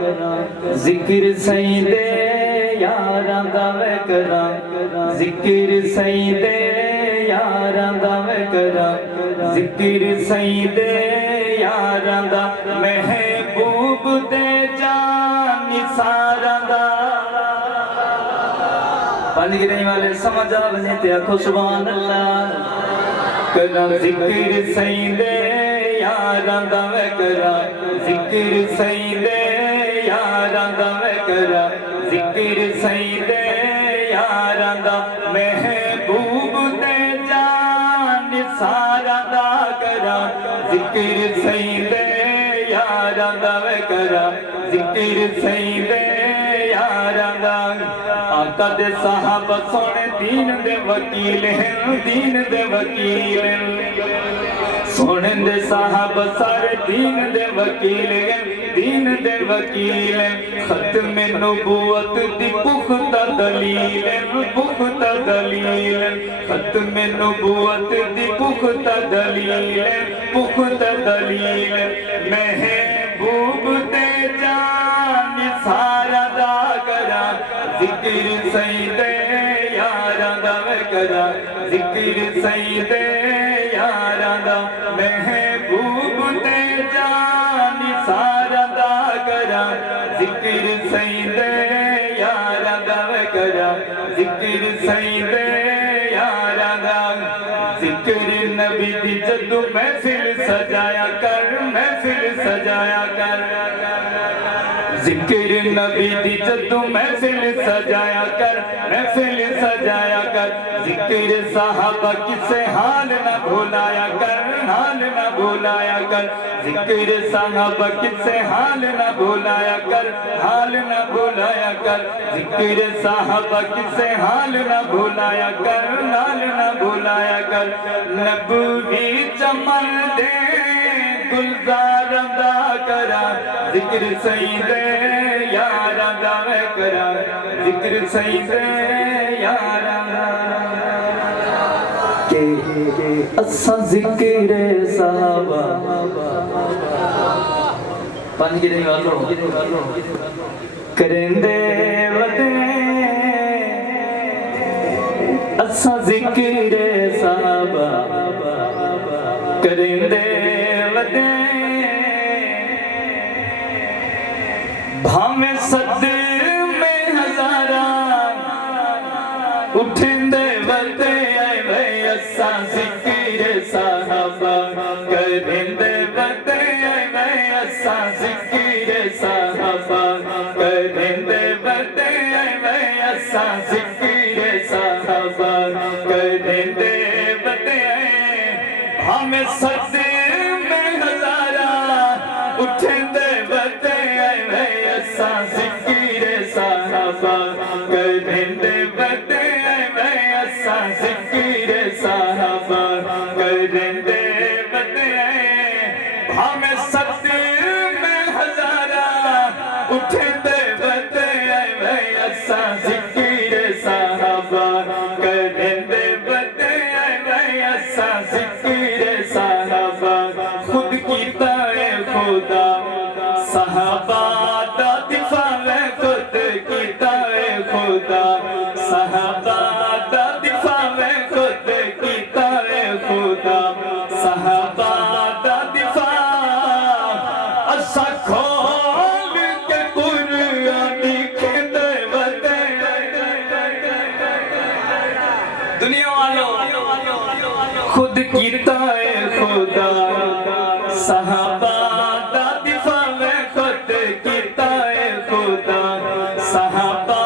ذکر سیدے یاراں دا میں کراں ذکر سیدے یاراں دا میں کراں ذکر سیدے یاراں دا محبوب دے جان نثاراں دا پانچ گرہی والے سمجھ آونے تے آکھو سبحان اللہ کراں ذکر سیدے یاراں دا میں کراں ذکر سیدے یاراں دا میں کراں ذکر سیدے یاراں دا محبوب دے جان نثاراں دا کراں ذکر سیدے یاراں دا میں کراں ذکر سیدے یاراں دا آقا دے صحابہ سونے دین دے وکیل ہیں دین دے وکیل ہیں سونے دے صحابہ سارے دین دے وکیل ہیں دین دے وکیل ہیں ختم نبوت دی پختہ دلیل ہیں پختہ دلیل ہیں ختم نبوت دی پختہ دلیل ہیں پختہ دلیل ہیں محبوب دے جان نثاراں دا کراں ذکر سیدے یاراں دا میں کراں ذکر سیدے یاراں دا محبوب دے جان نثاراں دا کراں ذکر سیدے یاراں دا میں کراں ذکر سیدے یاراں دا ذکر نبی دی جدو محفل سجایا کر محفل سجایا کر ذکر نبی دی جدو محفل سجایا کر محفل سجایا کر ذکر صحابہ کسے حال نہ بھولایا کر حال نہ بھولایا کر ذکر صحابہ کسے حال نہ بھولایا کر حال نہ بھولایا کر ذکر صحابہ کسے حال نہ بھولایا کر حال نہ بھولایا کر نبوی چمن دے گلزار دا کرا ذکر سیدے یاراں دا میں کرا ذکر سیدے یاراں دا کہ اساں ذکر صحابہ پانچ گرہی والوں کرندے ودے اساں ذکر صحابہ کرندے ودے بھامے صد میں ہزاراں اٹھندے ودے آئے بھائی اساں ذکر صحابہ کرندے ودے آئے بھائی اساں ذکر صحابہ کرندے ودے آئے بھائی اساں ذکر صحابہ کرندے ودے آئے بھامے صد میں ہزاراں اٹھندے ودے آئے بھائی اساں ذکر صحابہ کرندے ودے آئے بھائی اساں ذکر صحابہ کرندے ودے آئے بھامے صد میں ہزاراں اٹھندے ودے آئے بھائی اساں ذکر صحابہ کرندے ودے آئے بھائی اساں ذکر صحابہ خود کیتا ہے خدا صحابہ دا دفاع میں خود کیتا ہے خدا صحابہ دا دفاع میں خود کیتا ہے خدا صحابہ دا دفاع اسا کھول کے قرآن کھندے ودے دنیا والوں خود کیتا ہے خدا صحابہ دا دفاع میں خود کیتا ہے خدا صحابہ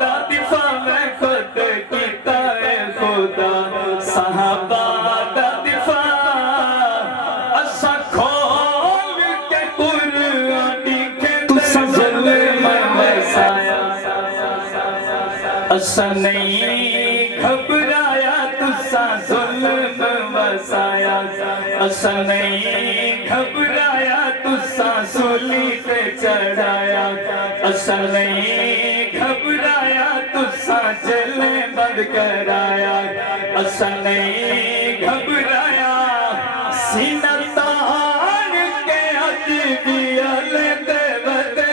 دا دفاع میں خود کیتا ہے خدا صحابہ دا دفاع اسا کھول کے قرآن کھندے ظلم وسایا اسا نہیں گھبرایا تسا ظلم وسایا اسا نہیں گھبرایا تسا سولی پہ چڑھایا اسا نہیں گھبرایا تسا جلیں بند کرایا اسا نہیں گھبرایا سینہ تان کے اج بھی لیندے ودے